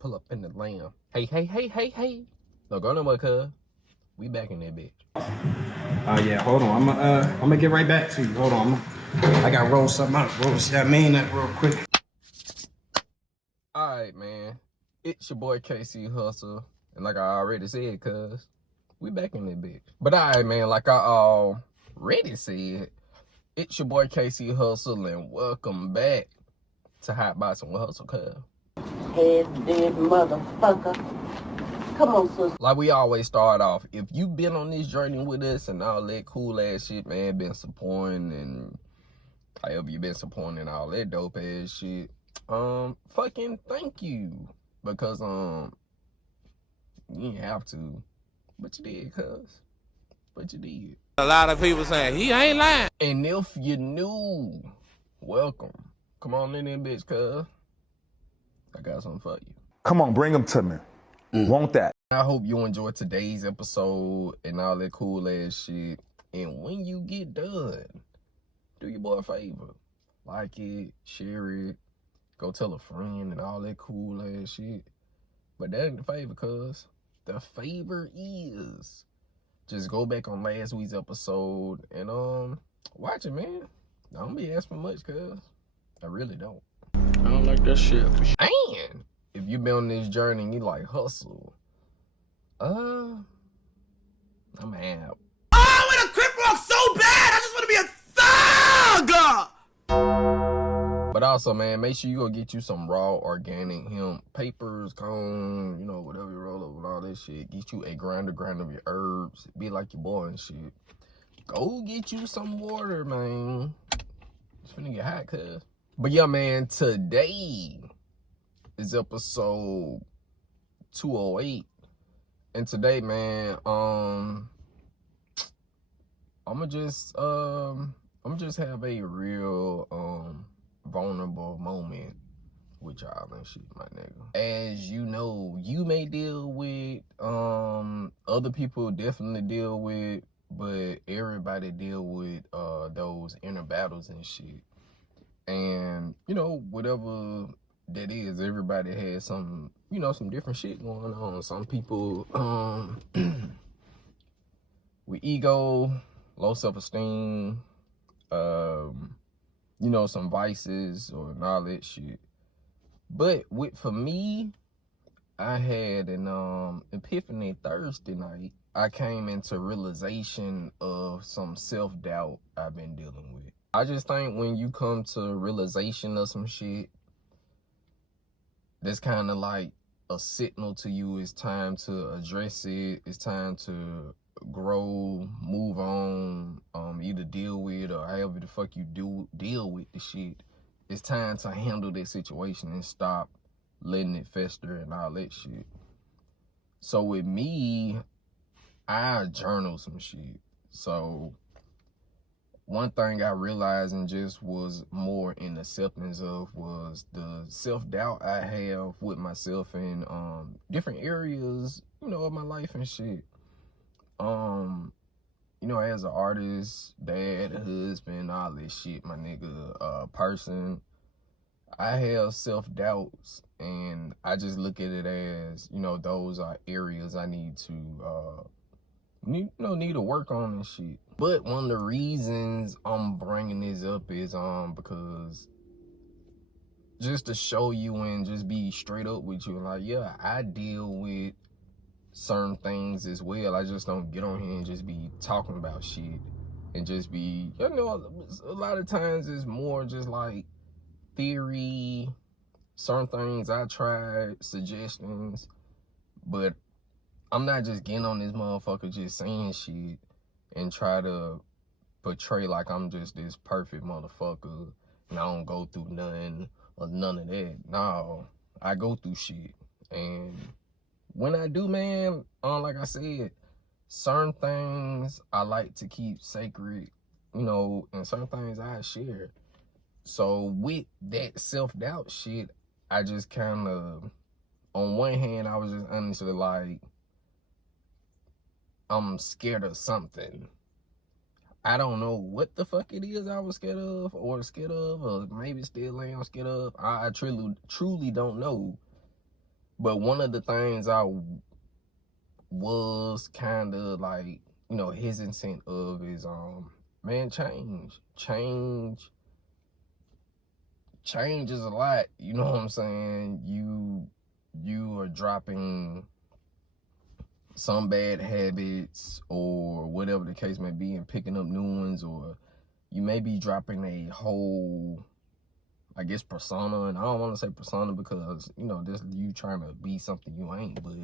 pull up in the lamb. Hey, hey, hey, hey, hey. No, go no more, cuz. We back in that bitch. Yeah, hold on. I'm gonna get right back to you. Hold on. I gotta roll something out, bro. See what I mean? That real quick. All right, man. It's your boy KC Hussle. And like I already said, cuz, we back in that bitch. But all right, man, like I already said, it's your boy KC Hussle, and welcome back to Hotboxing with Hussle, cuz. Head dead motherfucker. Come on, sis. Like we always start off, if you been on this journey with us and all that cool ass shit, man, been supporting and however you been supporting all that dope ass shit, fucking thank you. Because you didn't have to, but you did, cuz. But you did. A lot of people saying he ain't lying. And if you new, welcome. Come on in there, bitch, cuz. I got something for you. Come on, bring them to me. Want that? I hope you enjoyed today's episode and all that cool ass shit. And when you get done, do your boy a favor. Like it, share it, go tell a friend and all that cool ass shit. But that ain't the favor, cuz. The favor is just go back on last week's episode and watch it, man. Don't be asking much, cuz. I really don't. I don't like that shit. And if you been on this journey and you like Hussle, I'm out. I want to crip walk so bad. I just want to be a thug. But also, man, make sure you go get you some raw organic hemp papers, cone, you know, whatever you roll up with all that shit. Get you a grinder of your herbs. Be like your boy and shit. Go get you some water, man. It's finna get hot, cuz. But yeah, man, today is episode 208. And today, man, I'ma just have a real vulnerable moment with y'all and shit, my nigga. As you know, you may deal with other people definitely deal with, but everybody deal with those inner battles and shit. And you know, whatever that is, everybody has some, you know, some different shit going on. Some people with ego, low self-esteem, you know, some vices or all that shit. But for me, I had an epiphany Thursday night. I came into realization of some self-doubt I've been dealing with. I just think when you come to realization of some shit, that's kind of like a signal to you. It's time to address it. It's time to grow, move on, either deal with or however the fuck you deal with the shit. It's time to handle that situation and stop letting it fester and all that shit. So with me, I journal some shit. So one thing I realized and just was more in acceptance of was the self-doubt I have with myself in different areas, you know, of my life and shit. You know, as an artist, dad, husband, all this shit, my nigga, person, I have self-doubts, and I just look at it as, you know, those are areas I need to need to work on and shit. But one of the reasons I'm bringing this up is because just to show you and just be straight up with you, like, yeah, I deal with certain things as well. I just don't get on here and just be talking about shit and just be, you know, a lot of times it's more just like theory, certain things I tried, suggestions, but I'm not just getting on this motherfucker just saying shit and try to portray like I'm just this perfect motherfucker and I don't go through nothing or none of that. No, I go through shit. And when I do, man, like I said, certain things I like to keep sacred, you know, and certain things I share. So with that self-doubt shit, I just kind of, on one hand, I was just honestly like, I'm scared of something. I don't know what the fuck it is I was scared of or maybe still am scared of. I truly don't know. But one of the things I was kind of like, you know, hesitant of is, man, change is a lot. You know what I'm saying? You are dropping some bad habits or whatever the case may be and picking up new ones, or you may be dropping a whole, I guess, persona. And I don't want to say persona because, you know, this you trying to be something you ain't, but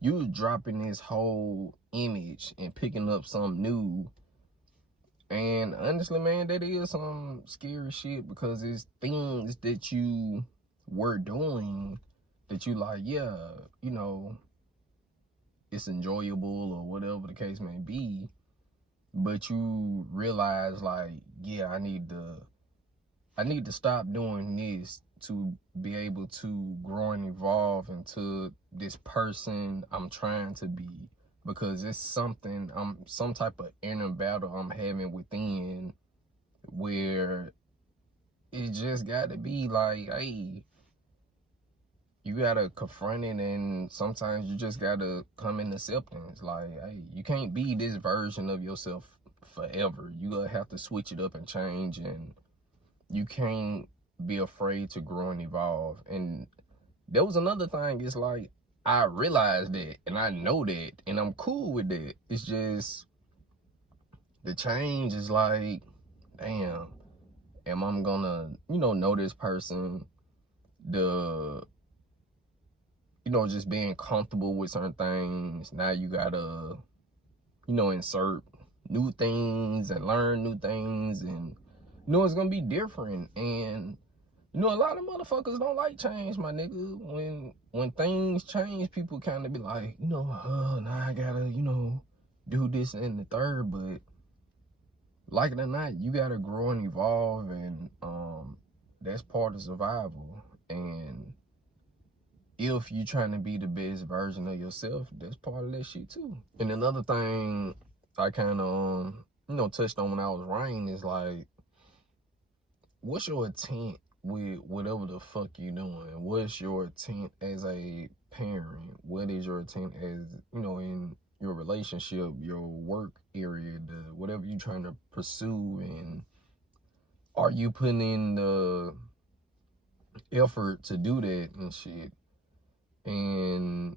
you dropping this whole image and picking up something new. And honestly, man, that is some scary shit because it's things that you were doing that you like, yeah, you know, it's enjoyable or whatever the case may be, but you realize like, yeah, I need to stop doing this to be able to grow and evolve into this person I'm trying to be, because it's something, some type of inner battle I'm having within where it just got to be like, hey, you gotta confront it, and sometimes you just gotta come in acceptance. Like, hey, you can't be this version of yourself forever. You gonna have to switch it up and change, and you can't be afraid to grow and evolve. And there was another thing, it's like, I realized that, and I know that, and I'm cool with that. It's just, the change is like, damn, am I gonna, you know this person? You know, just being comfortable with certain things. Now you gotta, you know, insert new things and learn new things, and you know, it's gonna be different. And you know, a lot of motherfuckers don't like change, my nigga. When things change, people kind of be like, you know, now I gotta, you know, do this and the third. But like it or not, you gotta grow and evolve, and that's part of survival. And if you trying to be the best version of yourself, that's part of that shit too. And another thing I kind of, you know, touched on when I was writing is like, what's your intent with whatever the fuck you doing? What's your intent as a parent? What is your intent as, you know, in your relationship, your work area, whatever you trying to pursue? And are you putting in the effort to do that and shit? And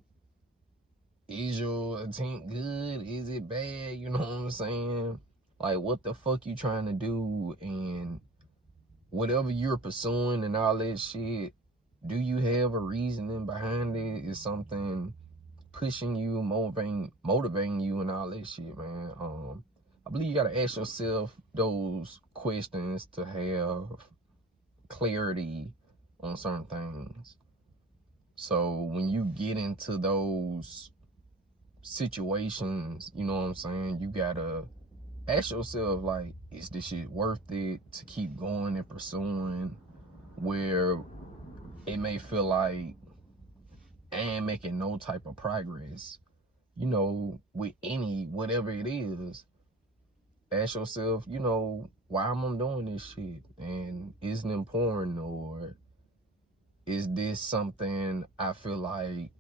is your intent good? Is it bad? You know what I'm saying? Like, what the fuck you trying to do? And whatever you're pursuing and all that shit, do you have a reasoning behind it? Is something pushing you, motivating you and all that shit, man? I believe you gotta ask yourself those questions to have clarity on certain things. So when you get into those situations, you know what I'm saying, you gotta ask yourself, like, is this shit worth it to keep going and pursuing, where it may feel like I ain't making no type of progress, you know, with whatever it is. Ask yourself, you know, why am I doing this shit? And isn't it important, or is this something I feel like,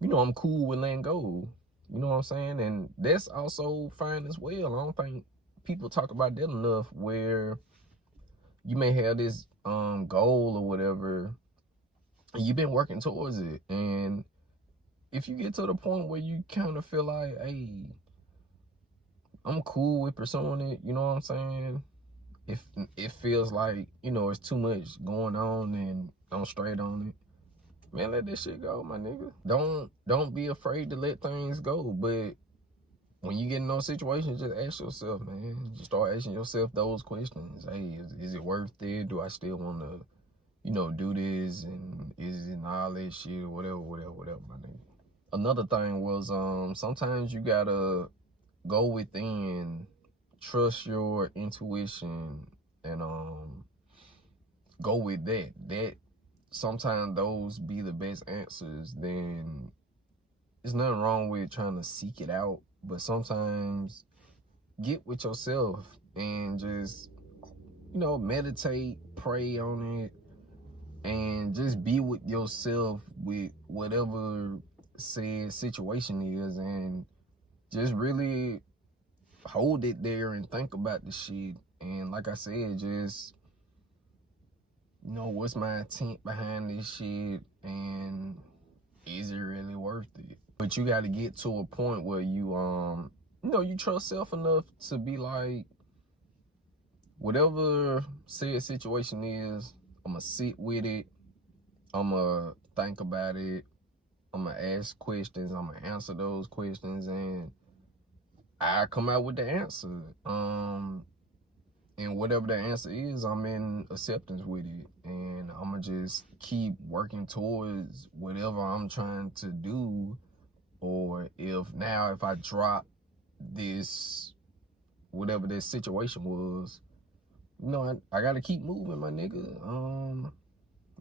you know, I'm cool with letting go? You know what I'm saying? And that's also fine as well. I don't think people talk about that enough, where you may have this goal or whatever, and you've been working towards it. And if you get to the point where you kind of feel like, hey, I'm cool with pursuing it, you know what I'm saying? If it feels like, you know, it's too much going on and I'm straight on it, man, let this shit go, my nigga. Don't be afraid to let things go. But when you get in those situations, just ask yourself, man. Just start asking yourself those questions. Hey, is it worth it? Do I still want to, you know, do this? And is it all that shit or whatever, my nigga? Another thing was, sometimes you gotta go within, trust your intuition, and go with that sometimes those be the best answers. Then there's nothing wrong with trying to seek it out, but sometimes get with yourself and just, you know, meditate, pray on it, and just be with yourself with whatever said situation is, and just really hold it there and think about the shit. And like I said, just, you know, what's my intent behind this shit, and is it really worth it? But you got to get to a point where you you know, you trust self enough to be like, whatever said situation is, I'm gonna sit with it, I'm gonna think about it, I'm gonna ask questions, I'm gonna answer those questions, and I come out with the answer. And whatever the answer is, I'm in acceptance with it, and I'm gonna just keep working towards whatever I'm trying to do. Or if I drop this, whatever this situation was, you know, I gotta keep moving, my nigga.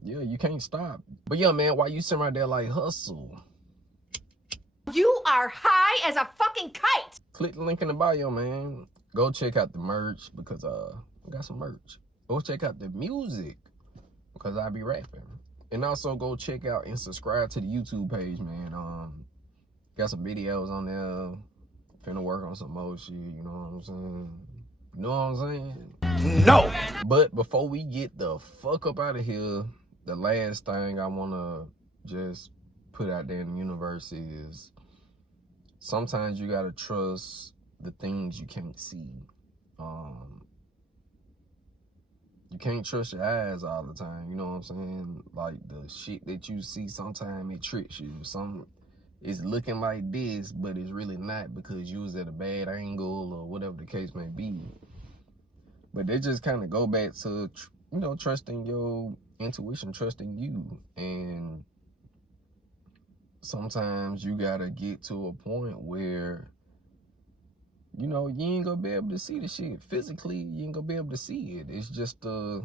Yeah, you can't stop. But yeah, man, while you sitting right there like Hussle, You are high as a fucking kite. click the link in the bio, man. Go check out the merch, because I got some merch. Go check out the music, because I be rapping. And also go check out and subscribe to the YouTube page, man. Got some videos on there. Finna work on some more shit, you know what I'm saying? You know what I'm saying? No! But before we get the fuck up out of here, the last thing I wanna just put out there in the universe is, sometimes you gotta trust the things you can't see. You can't trust your eyes all the time, you know what I'm saying? Like, the shit that you see, sometimes it tricks you. It's looking like this, but it's really not, because you was at a bad angle or whatever the case may be. But they just kind of go back to, you know, trusting your intuition, trusting you. And sometimes you gotta get to a point where, you know, you ain't gonna be able to see the shit physically. You ain't gonna be able to see it. It's just a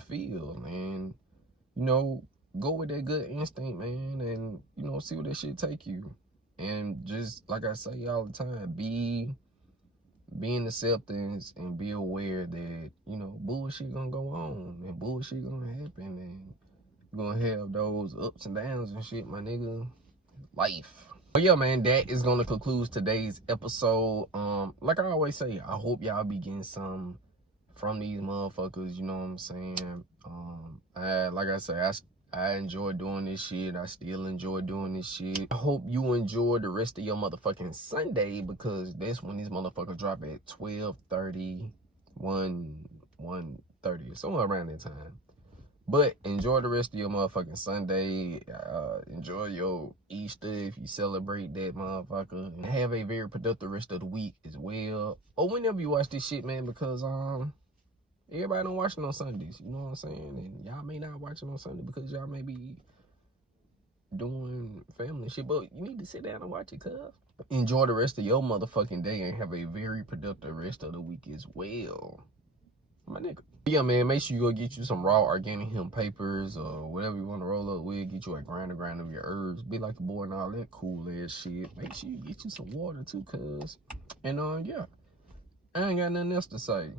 feel, and, you know, go with that good instinct, man, and, you know, see where that shit take you. And just like I say all the time, be in acceptance and be aware that, you know, bullshit gonna go on and bullshit gonna happen, and you're gonna have those ups and downs and shit, my nigga. Life. But yeah, man, that is gonna conclude today's episode. Like I always say, I hope y'all be getting some from these motherfuckers, you know what I'm saying? Like I say, I enjoy doing this shit. I still enjoy doing this shit. I hope you enjoy the rest of your motherfucking Sunday, because that's when these motherfuckers drop at 12:30, 1:30, somewhere around that time. But enjoy the rest of your motherfucking Sunday. Enjoy your Easter if you celebrate that motherfucker. And have a very productive rest of the week as well. Or whenever you watch this shit, man, because everybody don't watch it on Sundays. You know what I'm saying? And y'all may not watch it on Sunday because y'all may be doing family shit. But you need to sit down and watch it, cuz. Enjoy the rest of your motherfucking day and have a very productive rest of the week as well, my nigga. Yeah, man, make sure you go get you some raw organic hemp papers or whatever you want to roll up with. Get you a grind of your herbs. Be like a boy and all that cool ass shit. Make sure you get you some water too, cuz. And yeah, I ain't got nothing else to say.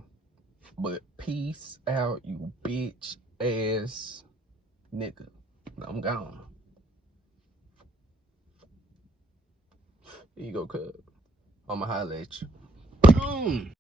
But peace out, you bitch ass nigga. I'm gone. Here you go, cuz. I'ma holla at you. Boom.